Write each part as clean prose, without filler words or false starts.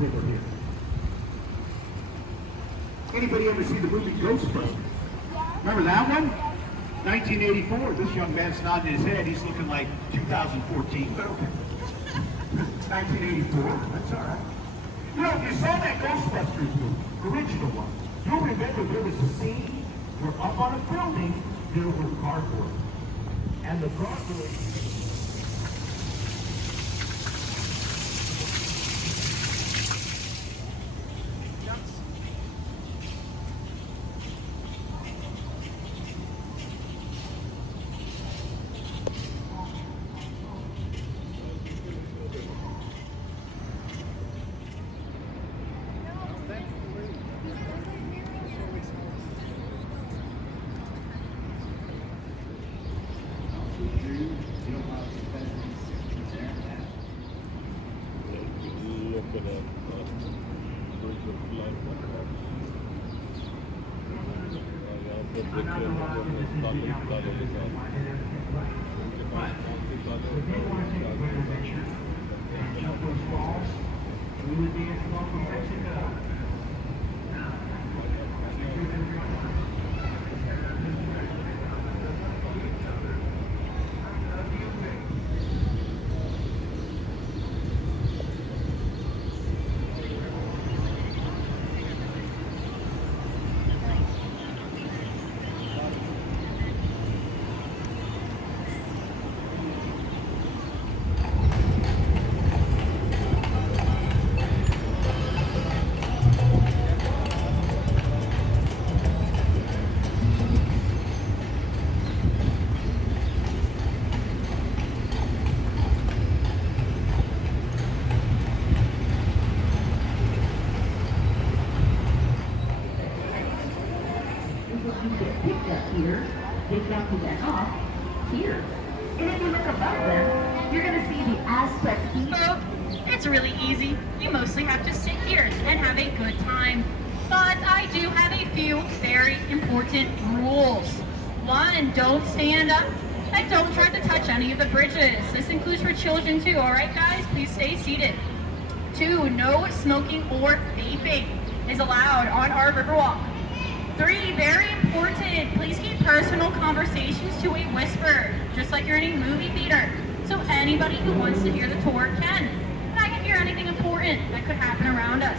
river here. Anybody ever see the movie Ghostbusters? Remember that one? 1984. This young man's nodding his head. He's looking like 2014, but okay. 1984. That's all right. You know, if you saw that Ghostbusters movie, original one, you'll remember there was a scene where up on a building there were cardboard. And the cardboard... Here, they drop you back off here. And if you look above them, you're going to see the aspect So, it's really easy. You mostly have to sit here and have a good time. But I do have a few very important rules. One, don't stand up and don't try to touch any of the bridges. This includes for children too, alright guys? Please stay seated. Two, no smoking or vaping is allowed on our Riverwalk. Three, very important, please keep personal conversations to a whisper, just like you're in a movie theater, so anybody who wants to hear the tour can. And I can hear anything important that could happen around us.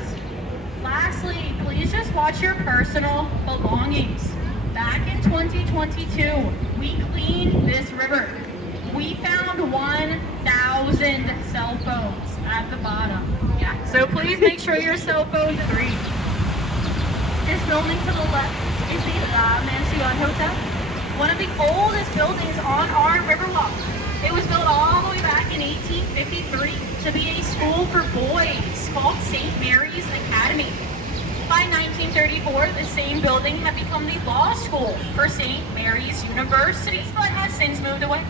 Lastly, please just watch your personal belongings. Back in 2022, we cleaned this river. We found 1,000 cell phones at the bottom. Yeah, so please make sure your cell phones are free. This building to the left is the La Mansion Hotel, one of the oldest buildings on our Riverwalk. It was built all the way back in 1853 to be a school for boys called St. Mary's Academy. By 1934, the same building had become the law school for St. Mary's University, but has since moved away.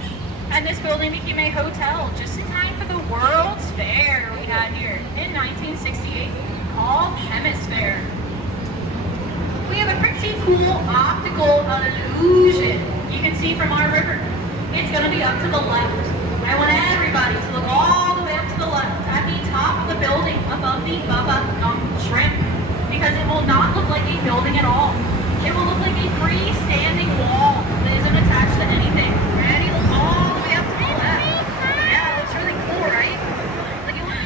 And this building became a hotel just in time for the World's Fair we had here in 1968 called Hemisphere. We have a pretty cool optical illusion you can see from our river. It's going to be up to the left. I want everybody to look all the way up to the left at the top of the building above the Bubba Gump Shrimp, because it will not look like a building at all. It will look like a freestanding wall that isn't attached to anything. Ready? Look all the way up to the left. Yeah, it looks really cool, right?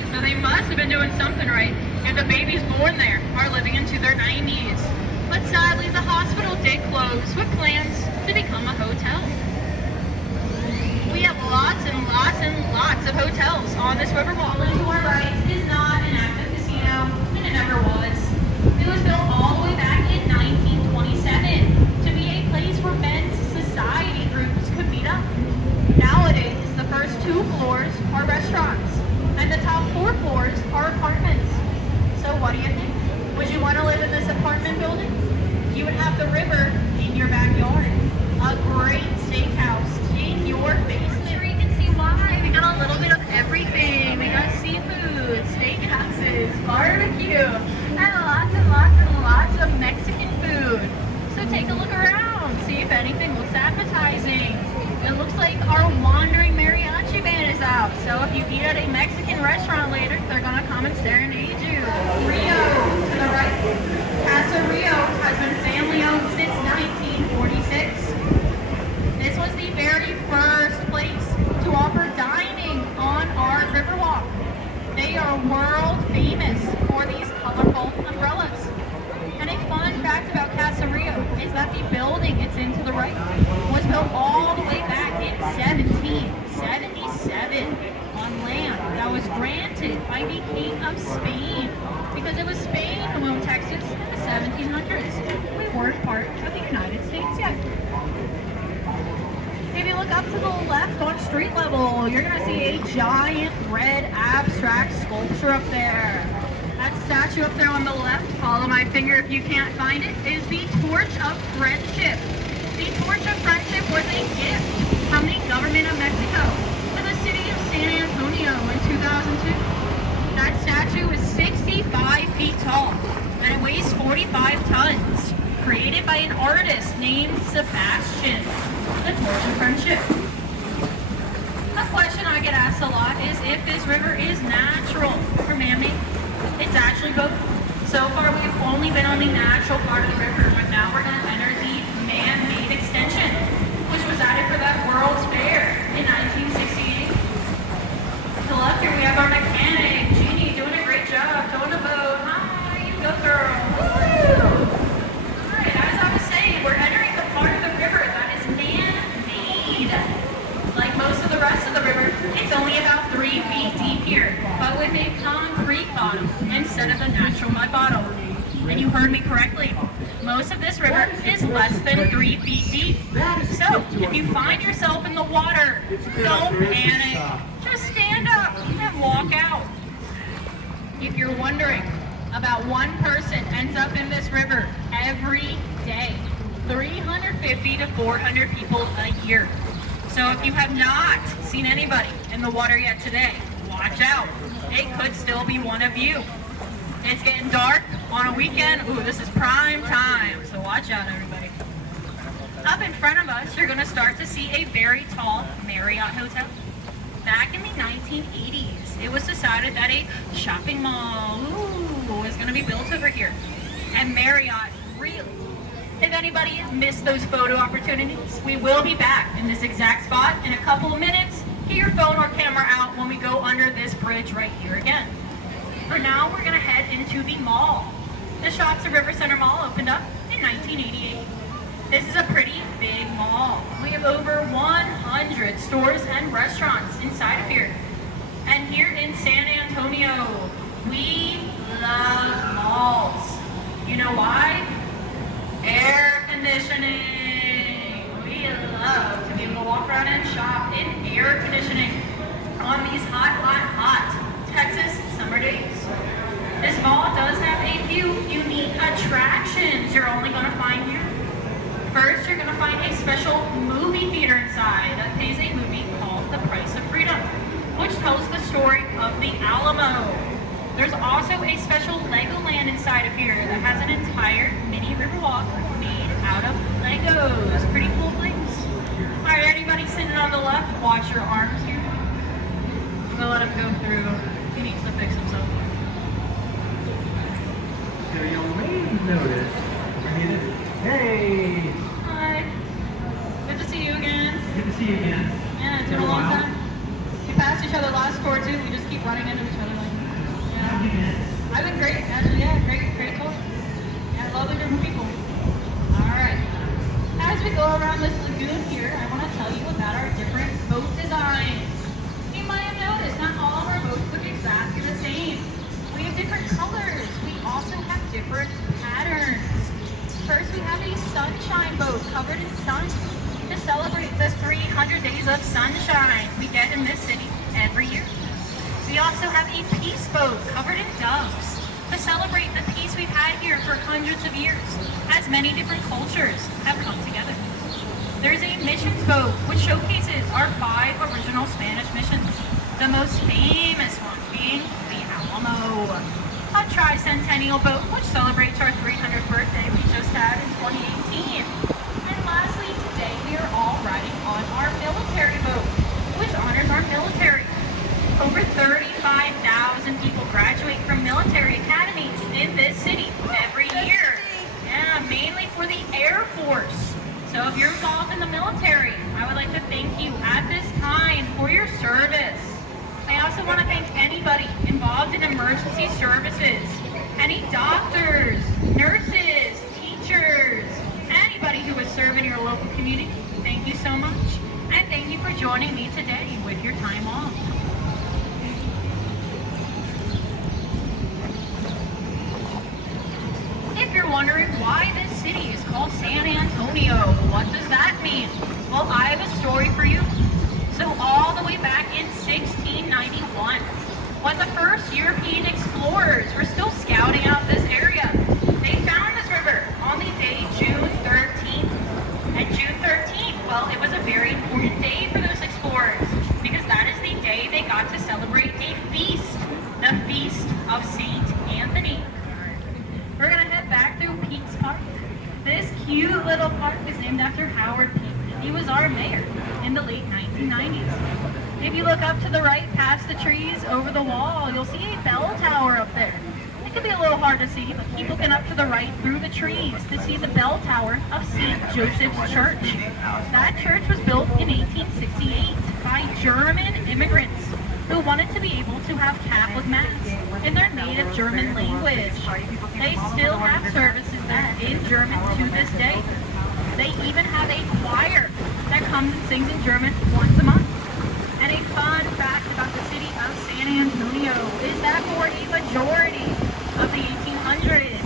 So they must have been doing something right if the babies born there are living into their 90s. But sadly, the hospital did close with plans to become a hotel. We have lots and lots and lots of hotels on this Riverwalk. To our right is not an active casino, and it never was. It was built all the way back in 1927 to be a place where men's society groups could meet up. Nowadays, the first 2 floors are restaurants, and the top 4 floors are apartments. So what do you think? Would you want to live in this apartment building? You would have the river in your backyard. A great steakhouse in your basement. Sure, you can see why. We got a little bit of everything. We got seafood, steakhouses, barbecue, and lots of Mexican food. So take a look around. See if anything looks appetizing. It looks like our wandering mariachi band is out. So if you eat at a Mexican restaurant later, they're going to come and serenade you. part of the United States yet. If you look up to the left on street level, you're going to see a giant red abstract sculpture up there. That statue up there on the left, follow my finger if you can't find it, is the Torch of Friendship. The Torch of Friendship was a gift from the government of Mexico to the city of San Antonio in 2002. That statue is 65 feet tall and it weighs 45 tons. Created by an artist named Sebastian. The Torch of Friendship. A question I get asked a lot is if this river is natural or man-made. It's actually both. So far we've only been on the natural part of the river, but now we're going to enter the man-made extension, which was added for that World's Fair in 1968. To the left here we have our mechanic, Jeannie, doing a great job, towing the boat. Hi, you go girl. Woo! Alright, as I was saying, we're entering the part of the river that is man-made. Like most of the rest of the river, it's only about 3 feet deep here, but with a concrete bottom instead of the natural mud bottom. And you heard me correctly. Most of this river is less than 3 feet deep. So, if you find yourself in the water, don't panic. Just stand up and walk out. If you're wondering, about one person ends up in this river every day. 350 to 400 people a year. So if you have not seen anybody in the water yet today, watch out. It could still be one of you. It's getting dark on a weekend. Ooh, this is prime time. So watch out, everybody. Up in front of us, you're going to start to see a very tall Marriott hotel. Back in the 1980s, it was decided that a shopping mall was going to be built over here. And Marriott really, if anybody has missed those photo opportunities, we will be back in this exact spot in a couple of minutes. Get your phone or camera out when we go under this bridge right here again. For now, we're going to head into the mall. The Shops at River Center Mall opened up in 1988. This is a pretty big mall. We have over 100 stores and restaurants inside of here. And here in San Antonio, we love malls. You know why? Air conditioning. We love to be able to walk around and shop in air conditioning on these hot Texas summer days. This mall does have a few unique attractions you're only going to find here. First, you're going to find a special movie theater inside that plays a movie called The Price of Freedom, which tells the story of the Alamo. There's also a special Legoland inside of here that has an entire mini Riverwalk made out of Legos. Pretty cool things. Alright, anybody sitting on the left, watch your arms here. I'm going to let him go through. He needs to fix himself. So you'll maybe notice, hey! Hi. Good to see you again. Good to see you again. Yeah, it's been a long time. We passed each other last tour too. We just keep running into each other like, yeah. I've been great, actually, yeah, great tour. Yeah, lovely group of people. Alright. As we go around this lagoon here, I want to tell you about our different boat designs. You might have noticed not all of our boats look exactly the same. We have different colors. We also have different patterns. First, we have a sunshine boat covered in sun to celebrate the 300 days of sunshine we get in this city every year. We also have a peace boat covered in doves to celebrate the peace we've had here for hundreds of years, as many different cultures have come together. There's a missions boat, which showcases our 5 original Spanish missions, the most famous one being the Alamo. A tricentennial boat, which celebrates our 300th birthday we just had in 2018. And lastly, today we are all riding on our military boat, which honors our military. Over 35,000 people graduate from military academies in this city every year. Yeah, mainly for the Air Force. So if you're involved in the military, I would like to thank you at this time for your service. I also want to thank anybody involved in emergency services, any doctors, nurses, teachers, anybody who is serving your local community. Thank you so much, and thank you for joining me today with your time off. If you're wondering why this city is called San Antonio. What does that mean? Well, I have a story for you. So all the way back in 1691, when the first European explorers were still scouting out this area, they found this river on the day June 13th. And June 13th, well, it was a very important day for those explorers because that is the day they got to celebrate a feast, the Feast of Saint Anthony. We're gonna head back through Pete's Park. This cute little park is named after Howard Pete. He was our mayor in the late 1990s. If you look up to the right past the trees over the wall, you'll see a bell tower up there. It could be a little hard to see, but keep looking up to the right through the trees to see the bell tower of St. Joseph's Church. That church was built in 1868 by German immigrants who wanted to be able to have Catholic Mass in their native German language. They still have services there in German to this day. They even have a choir that comes and sings in German once a month. And a fun fact about the city of San Antonio is that for a majority of the 1800s,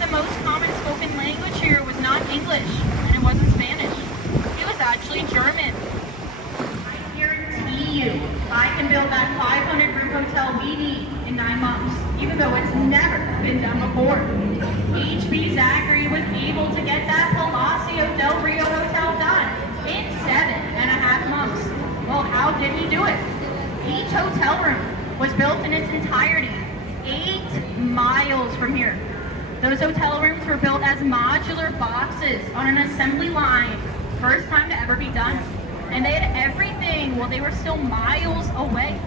the most common spoken language here was not English, and it wasn't Spanish. It was actually German. I guarantee you, I can build that 500-room hotel we need in 9 months, even though it's never been done before. H.B. Zachary was able to get that Palacio del Rio hotel done in 7.5 months. Well, how did he do it? Each hotel room was built in its entirety 8 miles from here. Those hotel rooms were built as modular boxes on an assembly line. First time to ever be done. And they had everything while they were still miles away.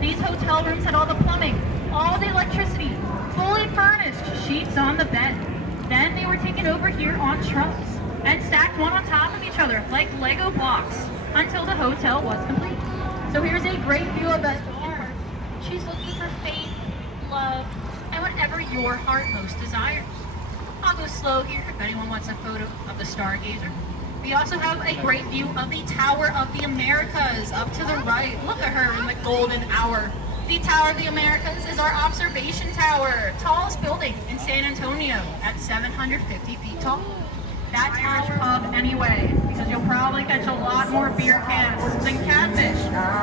These hotel rooms had all the plumbing, all the electricity, fully furnished, sheets on the bed. Then they were taken over here on trucks and stacked one on top of each other like Lego blocks until the hotel was complete. So here's a great view of that bar. She's looking for faith, love, and whatever your heart most desires. I'll go slow here if anyone wants a photo of the Stargazer. We also have a great view of the Tower of the Americas up to the right. Look at her in the golden hour. The Tower of the Americas is our observation tower, tallest building in San Antonio at 750 feet tall. That's Hatch Pub anyway, because you'll probably catch a lot more beer cans than catfish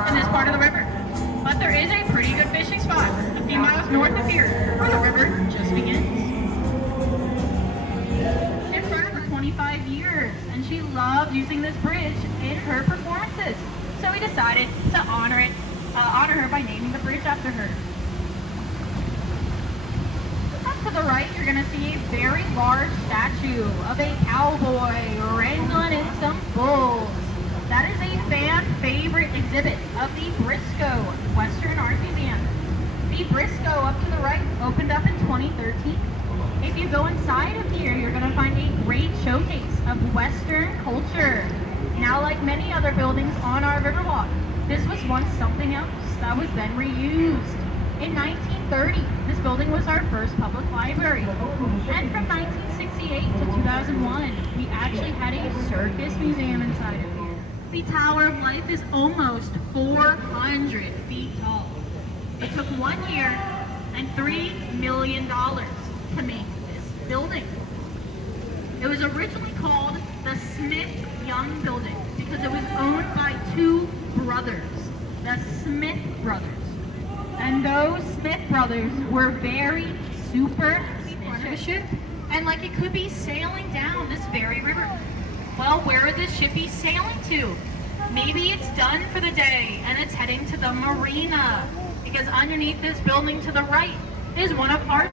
in this part of the river. But there is a pretty good fishing spot a few miles north of here, where the river just begins. It's run for 25 years, and she loved using this bridge in her performances. So we decided to honor her by naming the bridge after her. Up to the right, you're going to see a very large statue of a cowboy wrangling in some bulls. That is a fan favorite exhibit of the Briscoe Western Art Museum. The Briscoe up to the right opened up in 2013. If you go inside of here, you're going to find a great showcase of Western culture. Now, like many other buildings on our Riverwalk, this was once something else that was then reused. In 1930, this building was our first public library. And from 1968 to 2001, we actually had a circus museum inside of here. The Tower of Life is almost 400 feet tall. It took 1 year and $3 million to make this building. It was originally called the Smith-Young Building because it was owned by 2 brothers, the Smith brothers. And those Smith brothers were very superstitious, and like it could be sailing down this very river. Well, where would this ship be sailing to? Maybe it's done for the day and it's heading to the marina, because underneath this building to the right is one of our